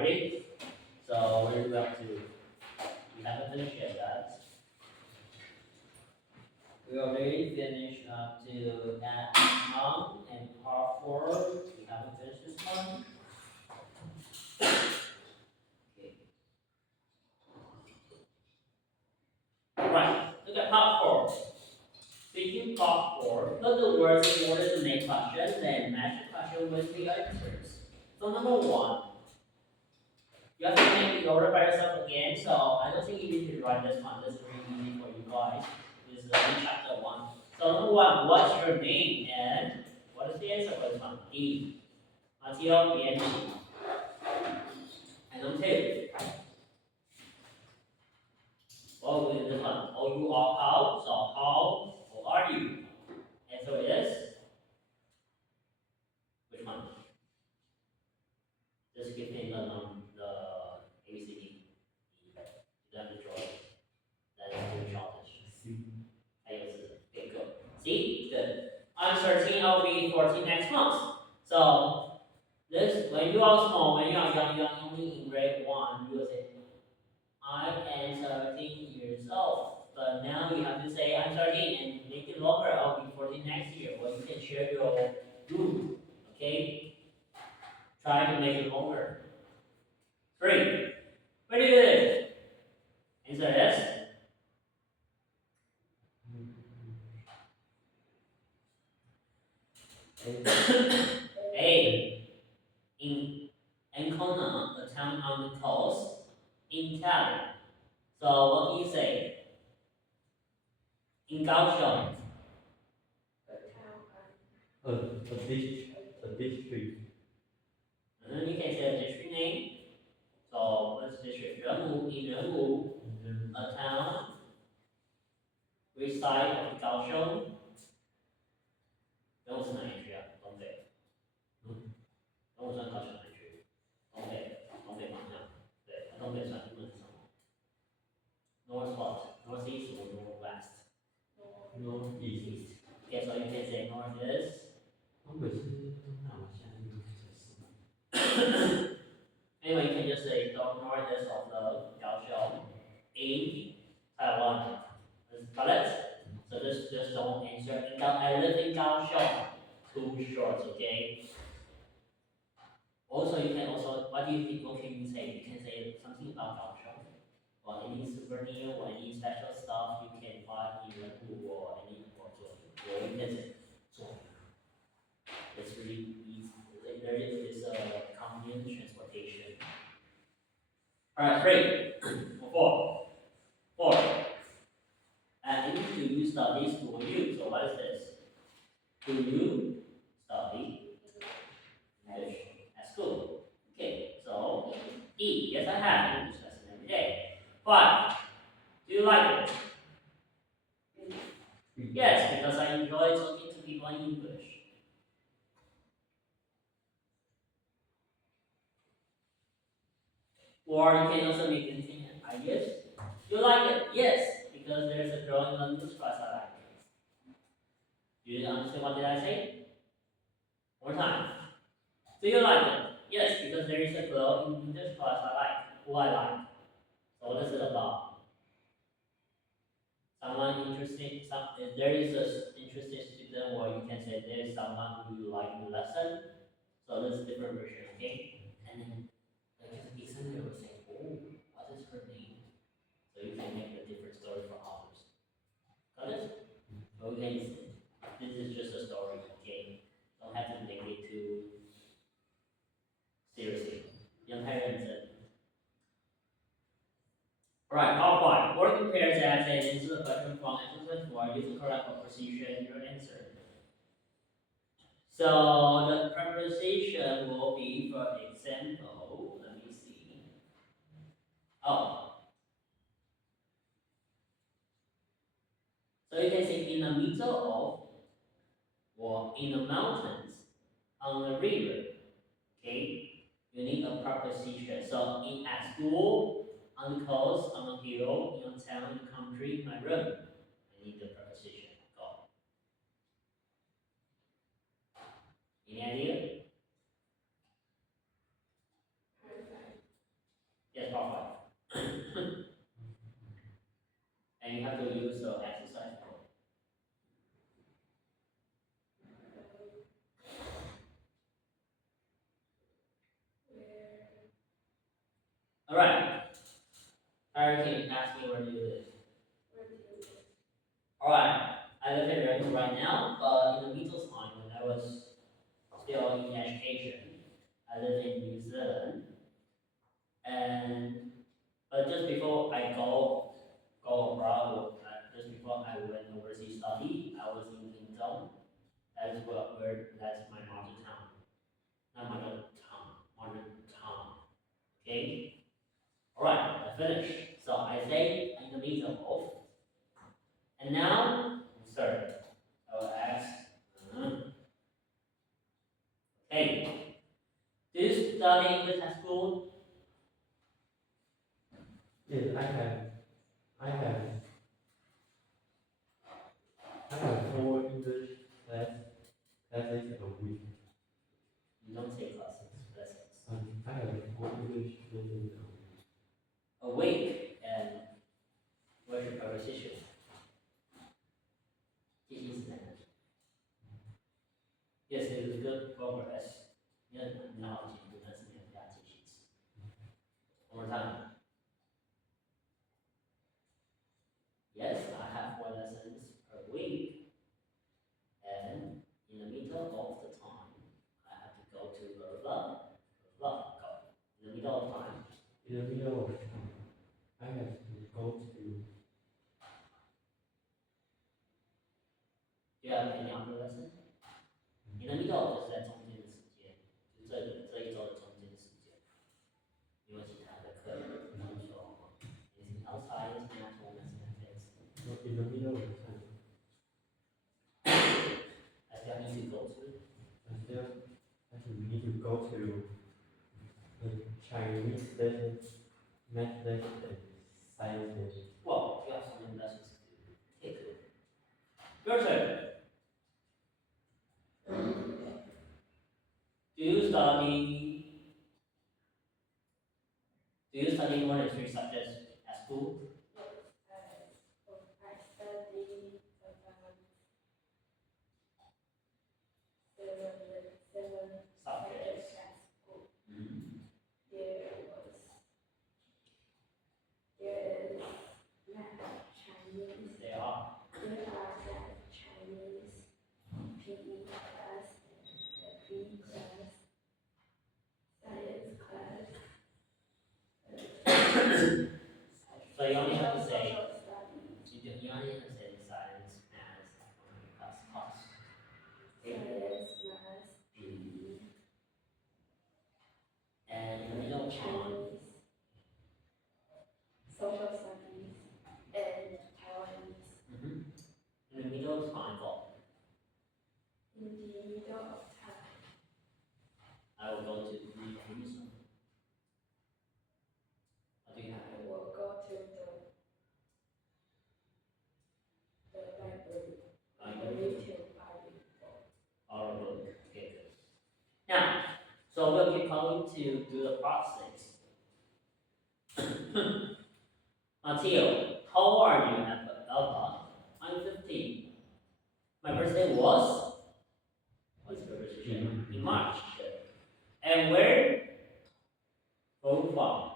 Alright, ready? So where do we have to? We haven't finished yet, guys. We already finished up to that one and part 4. We haven't finished this one. Okay. Right. Look at part 4. Speaking part 4, put the words in order to make questions, then match the question with the answers. So number 1, you have to make the order by yourself again. So I don't think you need to write this one. This is really easy for you guys. This is only chapter 1. So number 1, what's your name? And what is the answer for this one? D. Matteo Bianchi. And number 2, what will be this one? Oh, you are how? So how old are you? Answer is which one? Just give me the ABCD. You have the choice. That is the shortest. C. Okay, good. See? Good. I'm 13, I'll be 14 next month. So, this, when you are small, when you are young, only in grade 1, you will say, I am 13 years old. But now you have to say, I'm 13 and make it longer, I'll be 14 next year. Well, you can share your group. Okay? Try to make it longer. 3. Where do you live? Answer is A. In Ancona, a town on the coast, in Italy. So what do you say? In Kaohsiung. A district. And then you can say a district name. So what's district? Renwu, in Renwu, a town which side of Kaohsiung? renwu是哪一区啊？东北。renwu算高雄哪一区？东北，东北方向。对，东北算英文是什么？North what? Northeast or northwest? Northeast. Okay, so you can say north is. 东北是东南吗？现在应该是 Anyway, you can just say northeast of the Kaohsiung in Taiwan. Got it? So just don't answer. I live in Kaohsiung. Too short, okay? Also, you can also, what do you think? What can you say? You can say something about Kaohsiung, or any souvenir, or any special stuff you can find in Renwu, or any or you can say 做. It's really easy. There is a common transportation. Alright, 3 or 4. And do you study school you? So what is this? Do you study English at school? Okay, so E, yes I have English lesson every day. 5, do you like it? Yes, because I enjoy talking to people in English. Or you can also make anything ideas. You like it? Yes, because there's a girl in the English class I like. Do you understand what did I say? One more time. Do you like it? Yes, because there is a girl in English class I like, who I like. So what is it about? Someone interesting, there is an interesting student, or you can say there is someone who you like in the lesson. So that's a different version, okay? And then like Ethan will say, oh, what is her name? So you can make a different story for others. Got it? Okay, this is just a story, okay? Don't have to make it too seriously. Young parents. Alright, part 5. Working pairs as an answer the question from exercise 4. Use the correct preposition in your answer. So the preposition will be, for example, let me see. Oh. So you can say in the middle of, or in the mountains, on the river. Okay? You need a preposition. So in at school, on the coast, on the hill, in a town, in the country, my room. I need the preposition. Go. Any idea? right now, but in the middle time when I was still in education, I lived in New Zealand, and but just before I go abroad, or just before I went overseas study, I was in Kingdom. That's my mother tongue, not mother tongue. Okay. All right, I finished. So I say in the middle of, and now third. I will ask. Hey, do you study English at school? Yes, I have 4 English classes a week. You don't say classes, lessons. I have 4 English lessons a week. A week, and where's your preposition? It is that. Yes, it is good progress. Yeah, knowledge in the applications. One more time. Yes, I have 4 lessons per week, and in the middle of the time, I have to go to go. In the middle of time. In the middle of time, I have to go to. Do you have any other lesson? In the middle 就是在中间的时间，就这一周的中间的时间，因为其他的课，比方说 anything outside, natural, mathematics. In the middle of time, I still need to go to. I need to go to the Chinese lesson, math lesson, and science lesson. Well, you have so many lessons to take. Your turn. Do you study more than 3 subjects at school? I study about 7 Subjects. at school. Mm-hmm. There is math, Chinese. They are. There are math, Chinese, PE class, PE class, science class. So you only have to say, Social studies. you only have to say science, math, class. Science, math, Mm-hmm. And in the middle of time, Chinese, social studies, and Taiwanese. mm-hmm. In the middle of time, go. In the middle of time, I will go to museum. What do you have? I will go to the library. Library to buy the book. Our book. Okay, good. Now, so we'll keep going to do the process. Matteo, how old are you at Alba? I'm 15. My birthday was? What's your birthday? In March. And where? From?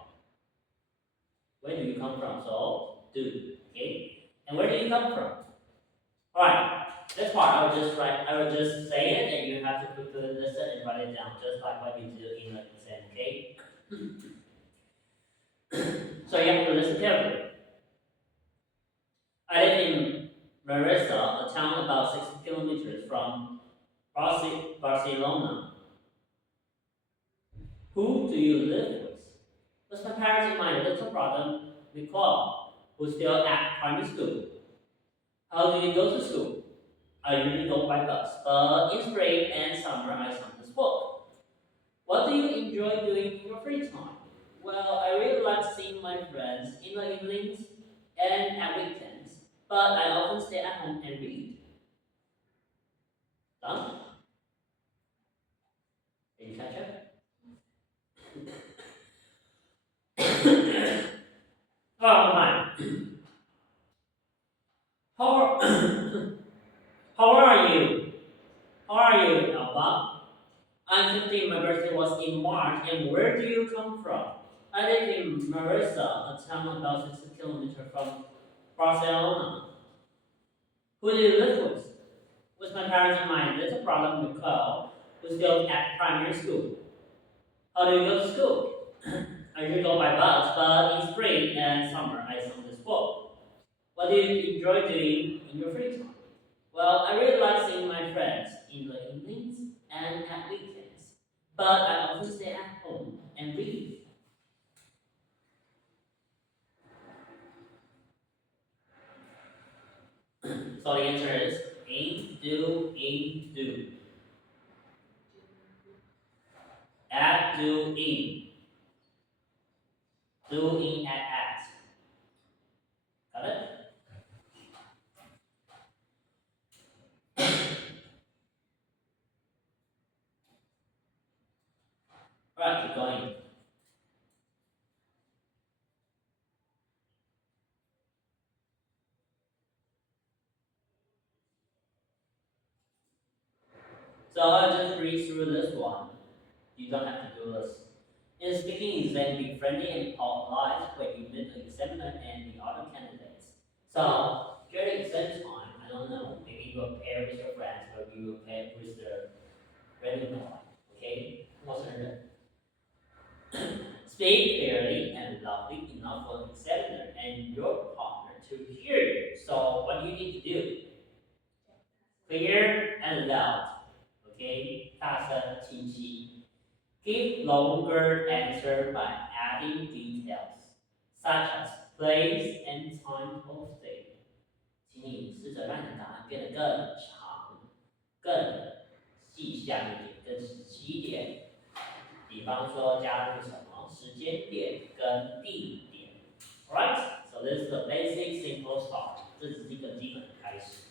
Where do you come from? So, do. Okay? And where do you come from? Alright. This part I will just say it and you have to quickly listen and write it down, just like what you do in the exam, okay? So you have to listen carefully. I live in Marissa, a town about 60 kilometers from Barcelona. Who do you live with? With my parents and my little brother, Nicole, who's still at primary school. How do you go to school? I usually go by bus, but in spring and summer I sometimes walk. What do you enjoy doing in your free time? Well, I really like seeing my friends in the evenings and at weekends, but I often stay at home and read. Done? Did you catch up? Oh, my. How are you? How are you, Alba? I'm 15, my birthday was in March, and where do you come from? I live in Marissa, a town about 60 kilometers from Barcelona. Who do you live with? With my parents in mind, there's a problem with Carl, who's still at primary school. How do you go to school? I usually go by bus, but in spring and summer I sometimes walk. What do you enjoy doing in your free time? Well, I really like seeing my friends in the evenings and at weekends, but I often stay at home and read. So the answer is in, do, in, do. At, do, in. Do, in, at. Got it? Alright, keep going. So I'll just read through this one. You don't have to do this. In speaking exam, be friendly and polite when you meet the examiner and the other candidates. So during exam time, I don't know, maybe you will pair with your friends or you will pair with the random one. Okay? What's your Speak clearly and loudly enough for the examiner and your partner to hear you. So what do you need to do? Clear and loud. Okay? 大声清晰. Give longer answer by adding details, such as place and time of day. 请你试着让你的答案变得更长、更细项一点、更仔细一点。比方说加入什么时间点跟地点。Alright, so this is the basic simple start. 这只是一个基本的开始。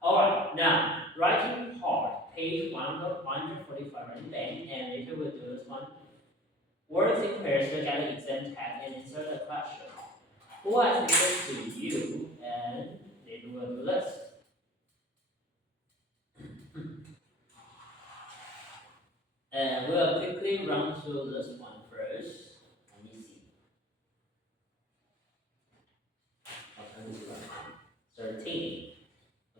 Alright, now writing part, page 145 and then, and later we'll do this one. Words in pairs look at the exam tag and insert a question. Who has listened to you? And then we'll do this. And we'll quickly run through this one first. Let me see. I'll turn this one. 13.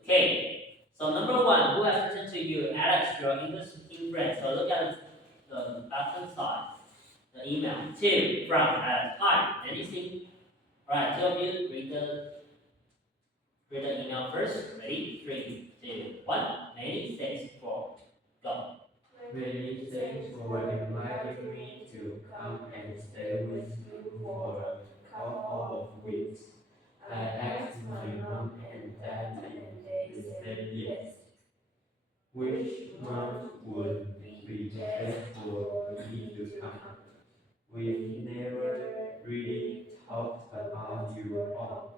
Okay, so number one, who has listened to you? Alex, your English speaking friend. So look at the left-hand side, the email. Two, from Alex. Hi, anything? Alright, two of you read the email first. Ready? 3, 2, 1. Many thanks for go. Many thanks for inviting me to come and stay with you for a couple of weeks. I asked my mom and dad and they said yes. Which month would be best for me to come? We never really talked about your home.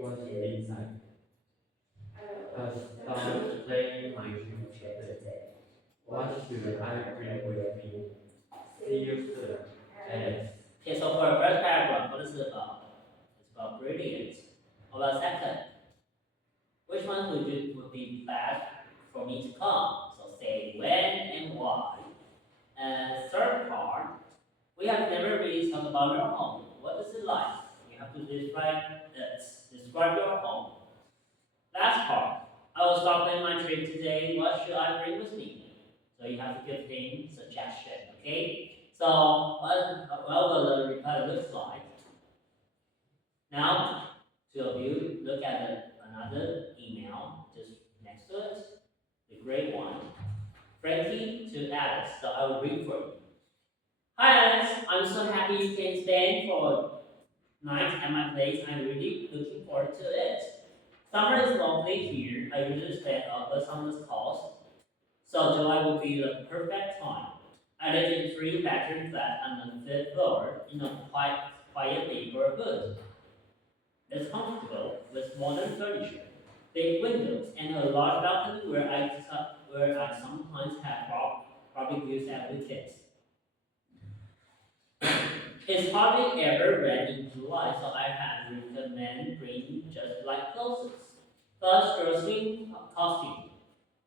What's it like? I start playing my game today. What should I bring with me? See you soon. Alex. Okay, so for the first paragraph, what is it about? It's about brilliant. How about second? Which one would be best for me to come? So say when and why. And third part, we have never really talked about your home. What is it like? You have to describe it. Describe your home. Last part, I will start planning my trip today. What should I bring with me? So you have to give him suggestion, okay? So what will the reply look like? Now, two of you look at another email just next to it, the gray one. Frankie to Alex, so I will read for you. Hi Alex, I'm so happy you can spend for night at my place. I'm really looking forward to it. Summer is lovely here. I usually spend over summer's calls, so July would be the perfect time. I live in 3-bedroom flat on the 5th floor in a quiet neighborhood. It's comfortable with modern furniture, big windows, and a large balcony where I sometimes have barbecues at weekends. It's hardly ever rain in July, so I had recommend bringing just like clothes. Plus, grocery costume.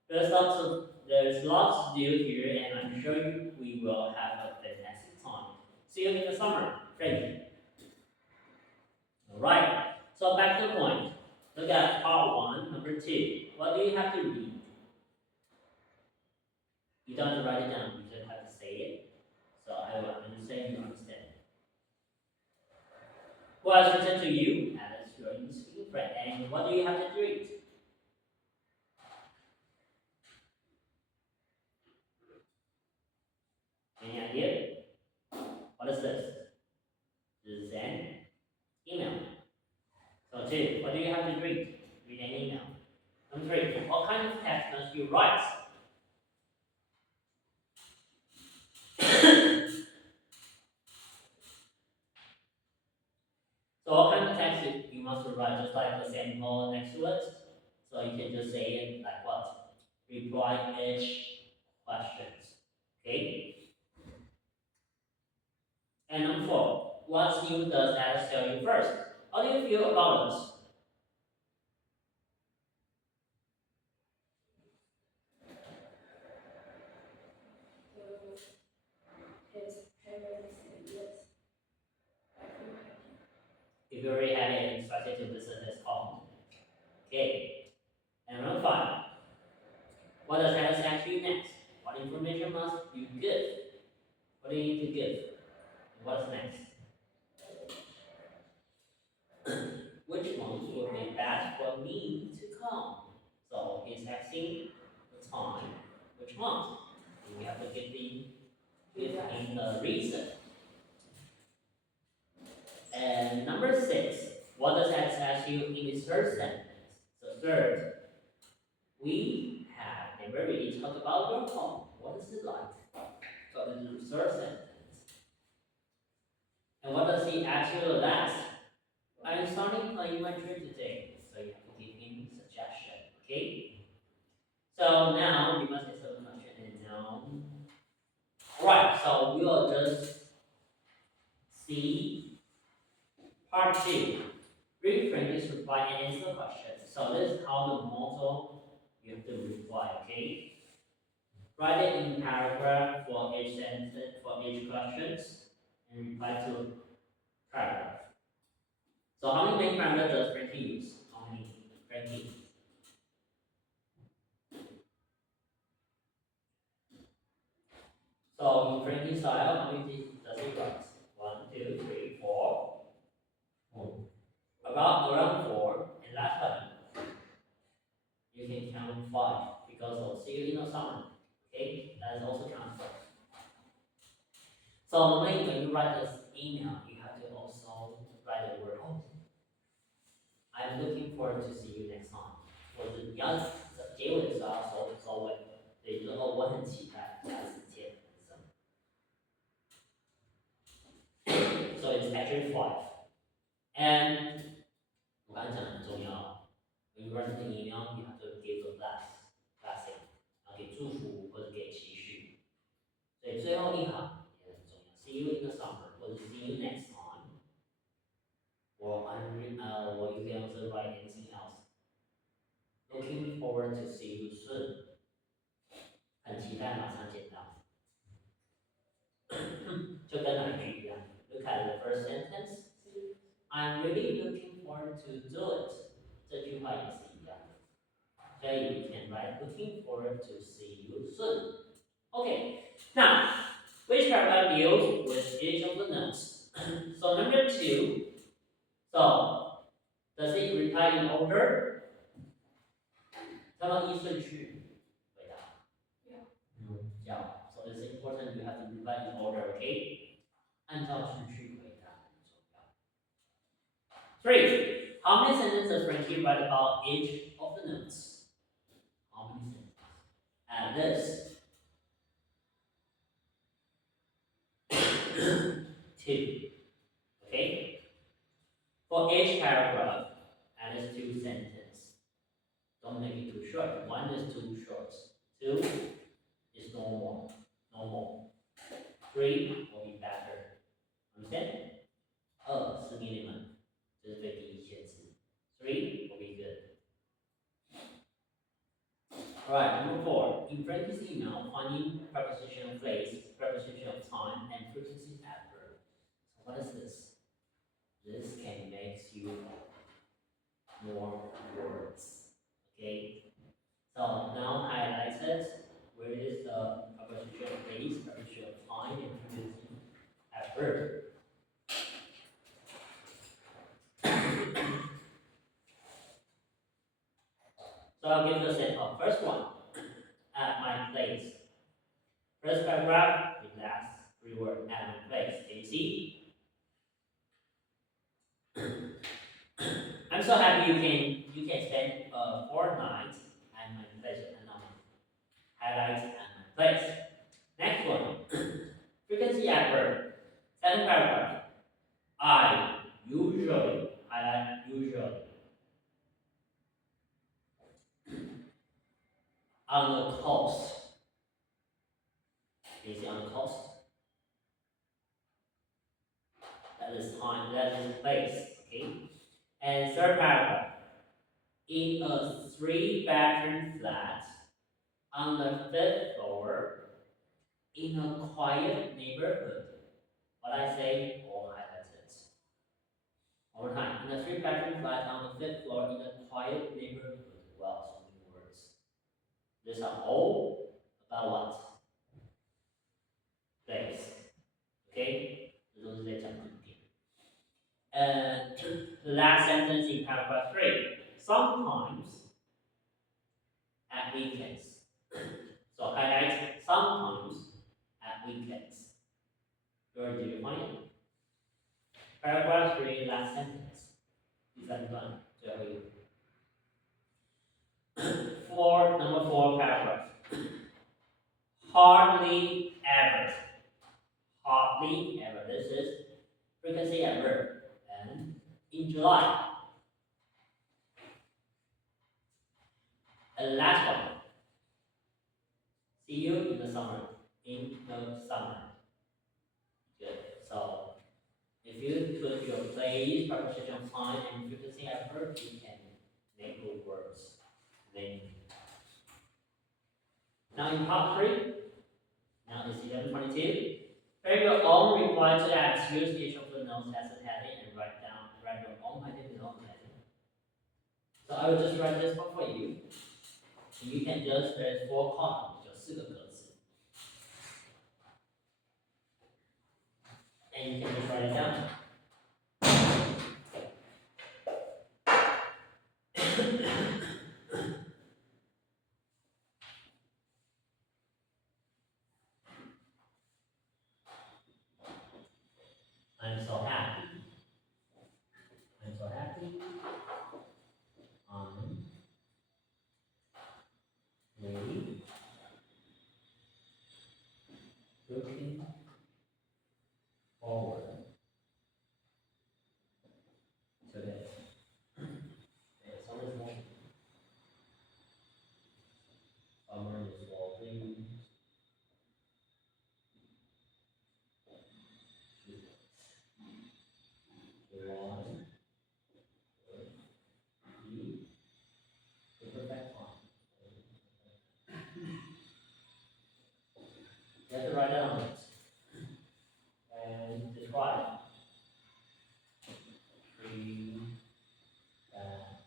There's lots to do here, and I'm sure we will have a fantastic time. See you in the summer, Frankie. Alright, so back to the point. Look at part 1, number 2. what do you have to read? You don't have to write it down, you just have to say it. So I will understand, you understand. Who has written to you as your English speaking friend? And what do you have to read? Any idea? What is this? This is an email. So 2, what do you have to read? Read an email. Number 3, what kind of text must you write? So what kind of text you must write, just like the sample next to it. So you can just say it like what? Reply each questions. Okay? And number 4, what new does Alice tell you first? How do you feel about us? His parents said yes. I feel happy. If you already have it instructed to visit his home. Okay. And number 5, what does Alice ask you next? What information must you give? What do you need to give? What's next? Which month will be best for me to come? So he's asking the time, which month? And we have to give him the reason. And number 6, what does Alice ask you in the third sentence? So third, we have never really talked about your home. What is it like? So this is the third sentence. And what does he actually last? I'm starting playing my trip today, so you have to give him suggestion, okay? So now you must answer the question and now. Alright, so we will just see part 2. Read Frankie's reply and answer the question. So this is how the model you have to reply, okay? Write it in paragraph for each sentence, for each questions, and reply to paragraph. So how many main parameters does Frankie use? How many? Frankie. So in Frankie style, how many does he write? 1, 2, 3, 4. Around 4, and last one, you can count 5 because I'll see you in the summer. Okay, that is also count 5. So normally when you write this email, you have to also write the word home. I'm looking forward to see you next time. 我是你要结尾的时候要收尾，对，就是哦，我很期待下次见。So it's actually 5. And 我刚才讲的很重要，when you write an email, you have to give a blessing，然后给祝福或者给期许。所以最后一行也很重要，See you in the summer，或者 See you next time。or you can also write anything else. Looking forward to see you soon，很期待马上见到。就跟哪一句一样？Look at the first sentence. I'm really looking forward to do it. 这句话也是一样的。所以 you can write looking forward to see you soon. Okay. Now, which paragraph deals with each of the notes? So number 2. So does it reply in order? 它要依顺序回答。要。So it's important you have to reply in order, okay? 按照顺序回答很重要。3. How many sentences does Frankie write about each of the notes? How many sentences? Add this. 2. Okay? For each paragraph, add is 2 sentences. Don't make it too short. 1 is too short. 2 is normal. 3 will be better. Understand? 2是 minimum. 这是最低限制。3 will be good. Alright, number 4. In Frankie's email, finding preposition of place, preposition of time, and frequency adverb. So what is this? This can make you more words. Okay? So now highlighted, where is the preposition of place, preposition of time, and preposition adverb. So I'll give you a sample. First one, at my place. First paragraph, the last three words, at my place. Can you see? I'm so happy you can spend a fortnight at my place and highlight at my place. Next one, frequency adverb. Second paragraph, I usually highlight usually on the coast. Can you see on the coast? That is time, that is place, okay? And third paragraph, in a 3-bedroom flat on the 5th floor in a quiet neighborhood. What I say, all highlighted. One more time, in a 3-bedroom flat on the 5th floor in a quiet neighborhood. Well, so many words. These are all about what? Place. Okay? 这都是在讲地点。The last sentence in paragraph 3. Sometimes at weekends. So highlight sometimes at weekends. Where do you find it? Paragraph 3, last sentence. 第三段最后一个。Number 4 paragraph. Hardly ever. Hardly ever. This is frequency adverb. And in July. And last one. See you in the summer. In the summer. Good. So if you put your place, preposition, time, and frequency adverb, you can make good words. Then now in part 3, now it's 11:22. Prepare your own reply to ask. Use each of the notes as a heading and write your own heading and own heading. So I will just write this one for you. And you can just, there's 4 columns, 就4个格子. And you can just write it down. I'm so happy. I'm so happy. Really looking forward to this. Okay, summer is morning. Summer is walking. July. The perfect time. You have to write down it. And describe. Tree, that,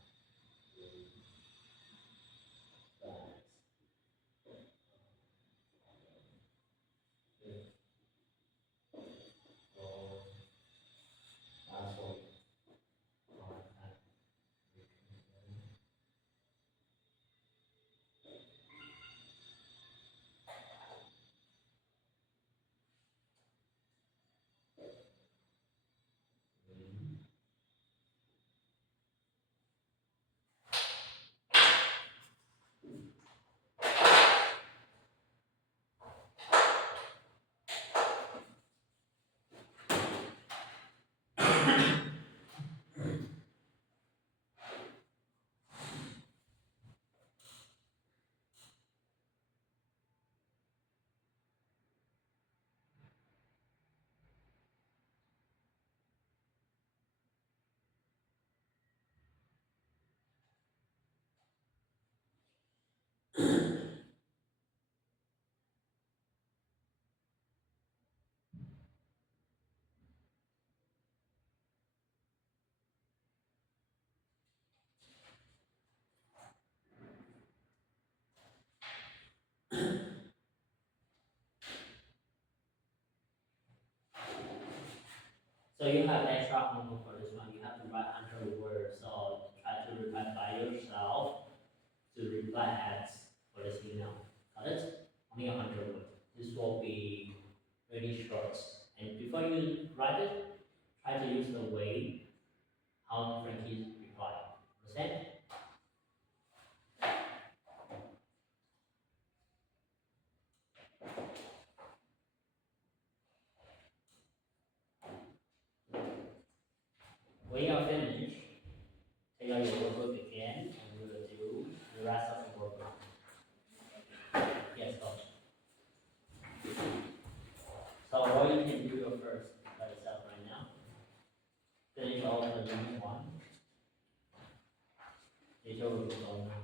you have extra homework for this one. You have to write 100 words. So try to reply by yourself to reply at for this email. Got it? Only 100 words. This will be really short. And before you write it, try to use the way how Frankie reply. Understand? When you are finished, take out your workbook again and we will do the rest of the workbook. Yes, go. So what you can do your first by yourself right now. Finish all the unit 1. Teacher will go now.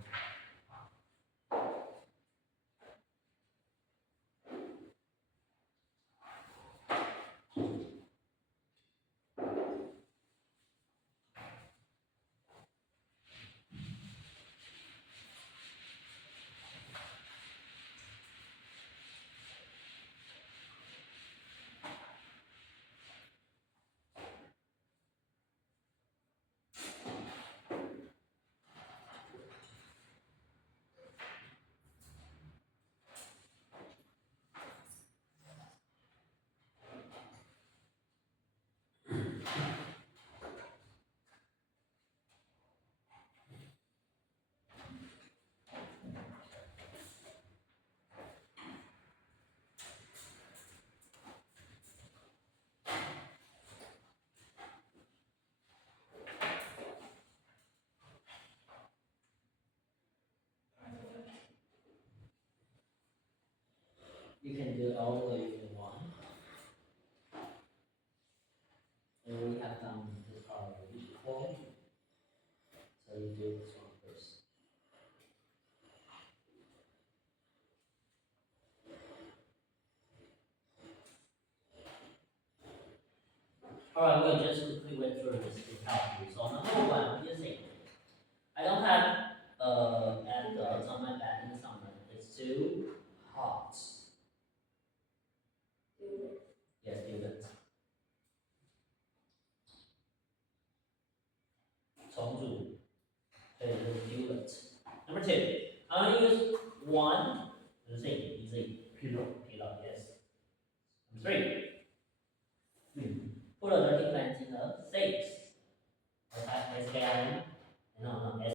You can do all the way you want. And we have done this part already before. So you do this one first. Alright, we'll just quickly went through this to help you. So number 1, you see, I don't have at the on my back in the summer. It's too hot. Yes, student. 重组，对，就是 student. Number 2, I only use one. Let's see, easy. Pillow, yes. Number 3, put a dirty plant